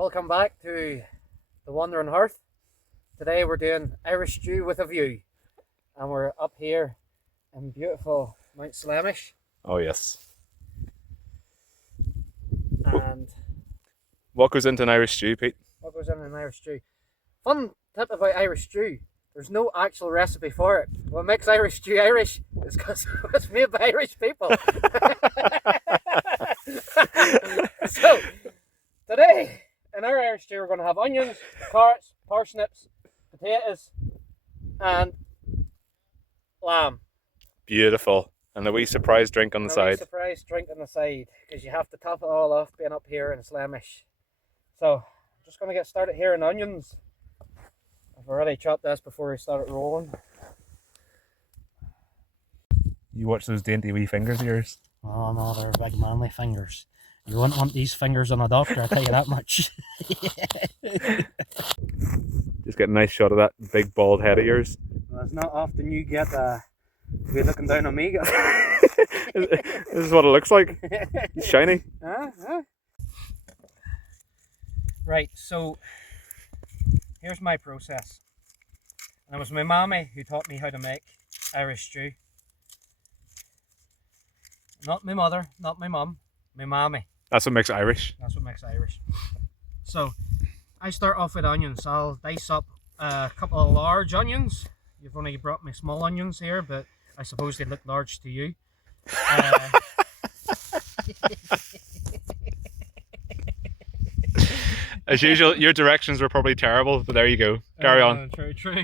welcome back to the Wandering Hearth. Today we're doing Irish stew with a view, and we're up here in beautiful Mount Slemish. Oh yes. And what goes into an Irish stew, Pete? what goes in an Irish stew? Fun tip about Irish stew: there's no actual recipe for it. What makes Irish stew Irish is because it's made by Irish people. So today in our Irish stew we're going to have onions, carrots, parsnips, potatoes, and lamb. Beautiful. And a wee surprise drink on the side. Surprise drink on the side, because you have to top it all off being up here in Slemish. So I'm just going to get started here in onions. I've already chopped this before we started rolling. You watch those dainty wee fingers of yours. Oh no, they're big manly fingers. You wouldn't want these fingers on a doctor, I'll tell you that much. Just get a nice shot of that big bald head of yours. Well, it's not often you get to be looking down on me. This is what it looks like. It's shiny. Right, so here's my process. And it was my mommy who taught me how to make Irish stew. Not my mother, not my mum, my mommy. That's what makes Irish. That's what makes Irish. So I start off with onions. I'll dice up a couple of large onions. You've only brought me small onions here, but I suppose they look large to you. As usual, your directions were probably terrible, but there you go. Carry on. True.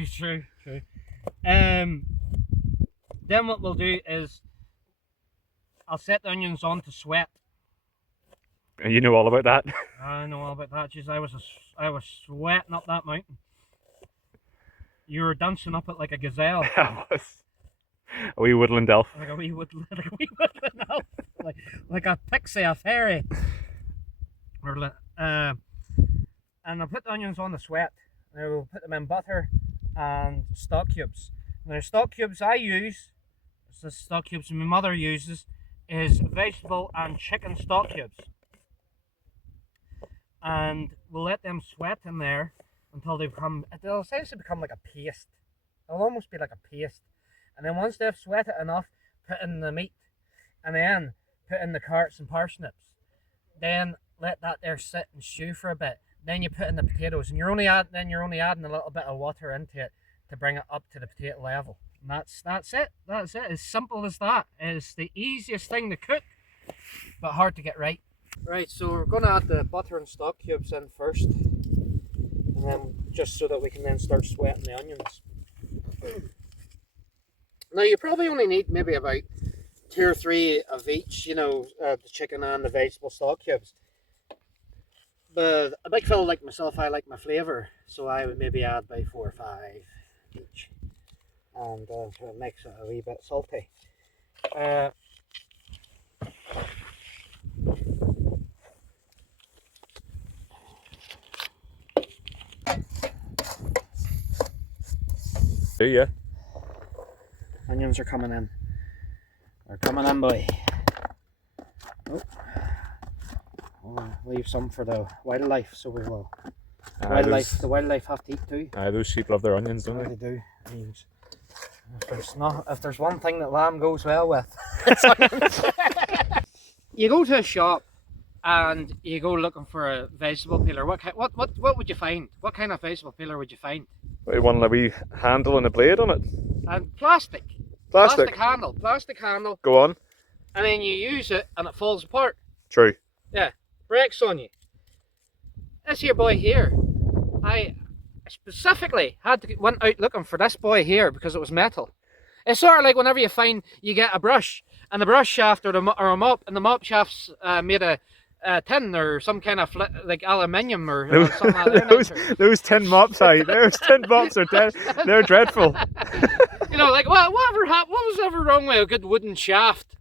Then what we'll do is I'll set the onions on to sweat. And you know all about that. I know all about that. Jeez, I was sweating up that mountain. You were dancing up it like a gazelle. I was. A wee woodland elf. Like a wee woodland elf. like a pixie, a fairy. And I'll put the onions on the sweat. And I will put them in butter and stock cubes. Now, the stock cubes I use, it's the stock cubes my mother uses, is vegetable and chicken stock cubes. And we'll let them sweat in there until they'll essentially become like a paste. They'll almost be like a paste. And then once they've sweated enough, put in the meat. And then put in the carrots and parsnips. Then let that there sit and stew for a bit. Then you put in the potatoes, and you're only adding a little bit of water into it to bring it up to the potato level. And that's it. That's it. As simple as that. It's the easiest thing to cook, but hard to get right. Right, so we're going to add the butter and stock cubes in first, and then just so that we can then start sweating the onions. Now you probably only need maybe about 2 or 3 of each, the chicken and the vegetable stock cubes. But a big fella like myself, I like my flavour, so I would maybe add by 4 or 5 each, and so it makes it a wee bit salty. Do you? Onions are coming in. They're coming in, boy. Oh. We'll leave some for the wildlife, so we will. The wildlife have to eat too. Those sheep love their onions, don't Yeah, they? they do. Onions. If there's one thing that lamb goes well with, it's onions. You go to a shop and you go looking for a vegetable peeler. What would you find? What kind of vegetable peeler would you find? One with a wee handle and a blade on it. And plastic. Plastic handle. Go on. And then you use it and it falls apart. True. Yeah, breaks on you. This here boy here, I specifically went out looking for this boy here because it was metal. It's sort of like whenever you get a brush and the brush shaft or a mop, and the mop shaft's made of tin or some kind of like aluminium or something like that. Those tin mops, those tin mops they're dreadful. Like what was ever wrong with a good wooden shaft?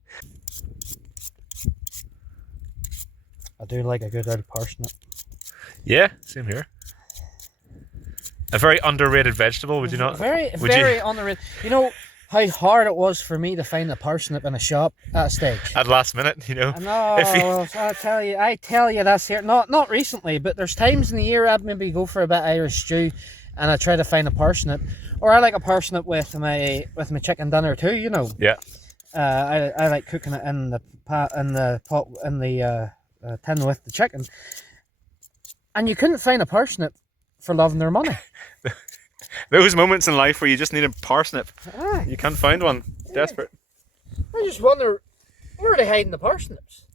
I do like a good old parsnip. Yeah, same here. A very underrated vegetable, would you not? Very underrated. how hard it was for me to find a parsnip in a shop at a stage. At last minute, you know. I know, I tell you that's here. Not recently, but there's times in the year I'd maybe go for a bit of Irish stew and I try to find a parsnip. Or I like a parsnip with my chicken dinner too, you know. Yeah. I like cooking it in the pot in the tin with the chicken. And you couldn't find a parsnip for loving their money. Those moments in life where you just need a parsnip. Aye. You can't find one. Desperate. I just wonder, where are they hiding the parsnips?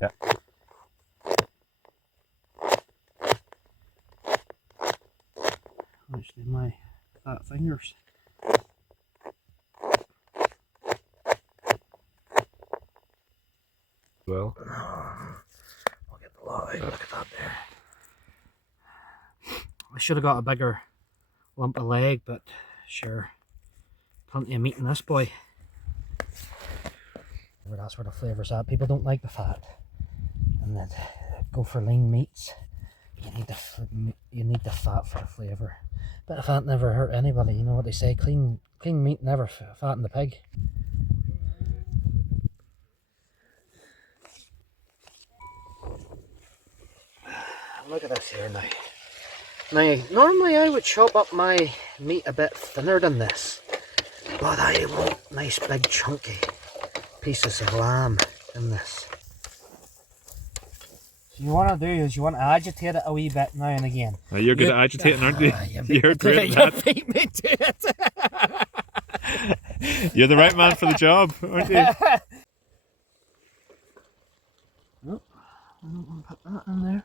Yeah. Actually, my fat fingers. Well. Look at the line. Look at that there. I should have got a bigger lump of leg, but sure, plenty of meat in this boy. That's where the flavour's at. People don't like the fat, and then go for lean meats. You need the fat for the flavour. Bit of fat never hurt anybody. You know what they say? Clean meat never fatten the pig. Look at this here now. Now, normally I would chop up my meat a bit thinner than this, but I want nice big chunky pieces of lamb in this. So you want to do is you want to agitate it a wee bit now and again. You're good at agitating, aren't you? You're great at that. You beat me to it. You're the right man for the job, aren't you? Nope, I don't want to put that in there.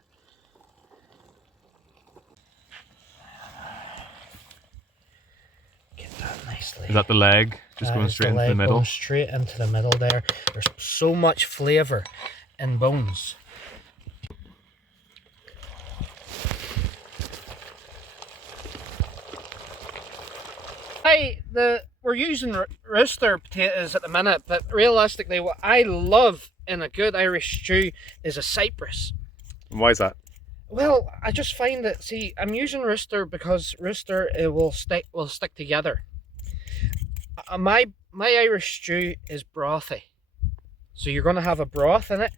Get that nicely. Is that the leg? Just going straight into the middle? Going straight into the middle there. There's so much flavour in bones. We're using rooster potatoes at the minute, but realistically what I love in a good Irish stew is a cypress. And why is that? Well, I just find that, see, I'm using rooster because rooster it will stick together. My Irish stew is brothy, so you're going to have a broth in it.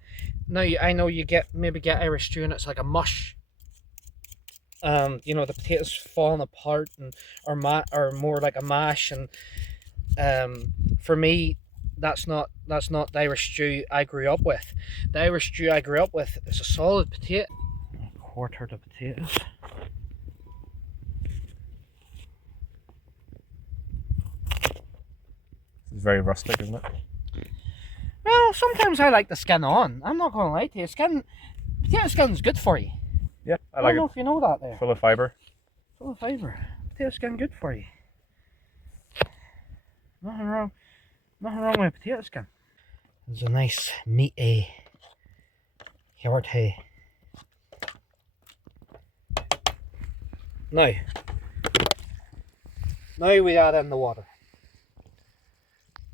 Now I know you maybe get Irish stew and it's like a mush. You know, the potatoes falling apart or more like a mash, and for me that's not the Irish stew I grew up with. The Irish stew I grew up with is a solid potato. Quarter the potatoes. It's very rustic, isn't it? Well, sometimes I like the skin on. I'm not going to lie to you. Potato skin's good for you. Yeah, I I like don't know it. if you know that there. Full of fibre. Full of fibre. Potato skin good for you. Nothing wrong with potato skin. There's a nice meaty hearty. Now we add in the water.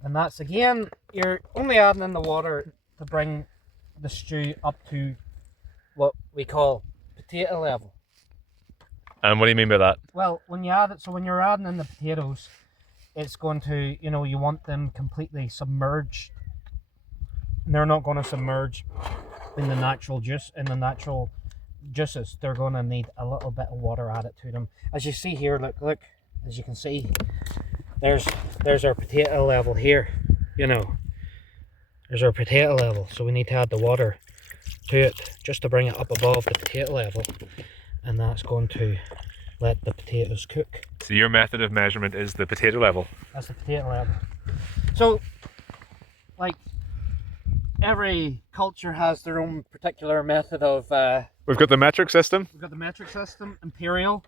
And that's again, you're only adding in the water to bring the stew up to what we call potato level. And what do you mean by that? Well, when you add it, so when you're adding in the potatoes, it's going to, you know, you want them completely submerged. And they're not going to submerge in the natural juices. They're going to need a little bit of water added to them. As you see here, look, as you can see, there's our potato level here, you know. There's our potato level, so we need to add the water to it just to bring it up above the potato level, and that's going to let the potatoes cook. So your method of measurement is the potato level? That's the potato level. So, like, every culture has their own particular method of... We've got the metric system. We've got the metric system, imperial.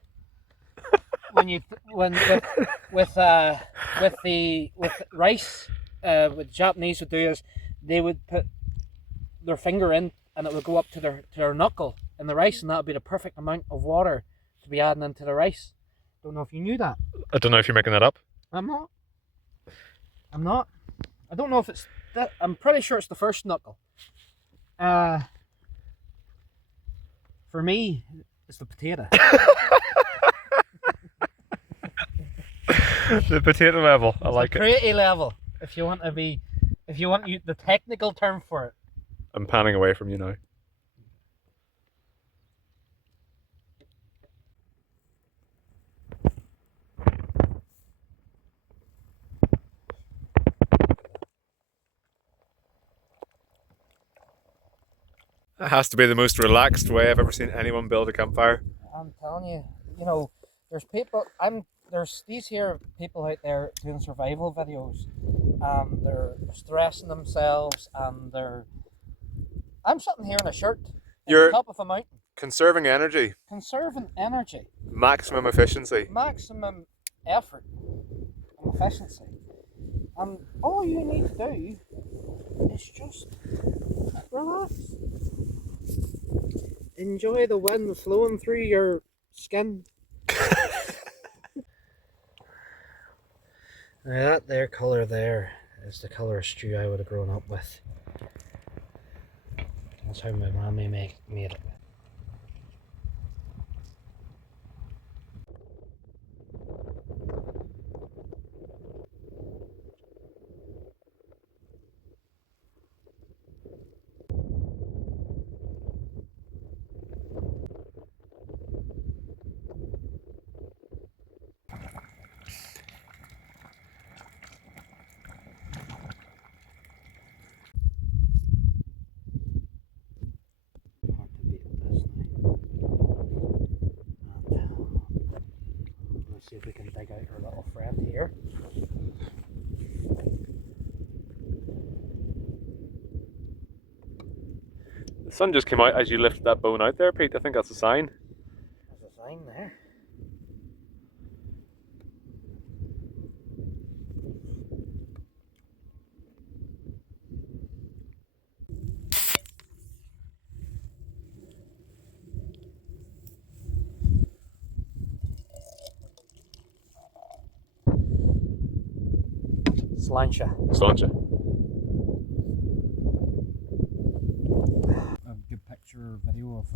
With rice, what Japanese would do is they would put their finger in and it would go up to their knuckle in the rice, and that would be the perfect amount of water to be adding into the rice. Don't know if you knew that. I don't know if you're making that up. I'm not. I don't know if it's that. I'm pretty sure it's the first knuckle. For me, it's the potato. The potato level. I like the it. pretty level, if you want to be, if you want the technical term for it. I'm panning away from you now. That has to be the most relaxed way I've ever seen anyone build a campfire. I'm telling you, you know, there's people. There's these here people out there doing survival videos. They're stressing themselves, and they're. I'm sitting here in a shirt at You're the top of a mountain, conserving energy, conserving energy, maximum efficiency. maximum effort, and efficiency. And all you need to do is just relax. Enjoy the wind flowing through your skin. Now that there colour there is the colour of stew I would have grown up with. That's how my mommy made it. Hard to beat this now. And let's see if we can dig out our little friend here. The sun just came out as you lifted that bone out there, Pete. I think that's a sign. There's a sign there. Slancha. Slancha. A good picture video of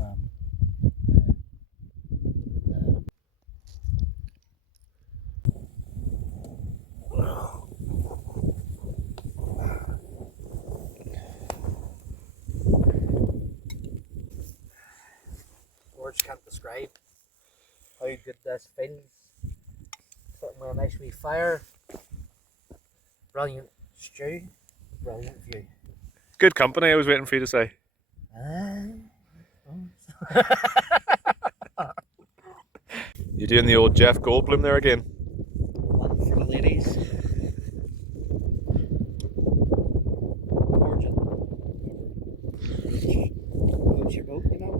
words can't describe how good this feels. Sitting with a nice wee fire. Brilliant stew. Brilliant view. Good company, I was waiting for you to say. You're doing the old Jeff Goldblum there again. One for the ladies. Margin. Floats your boat, you know.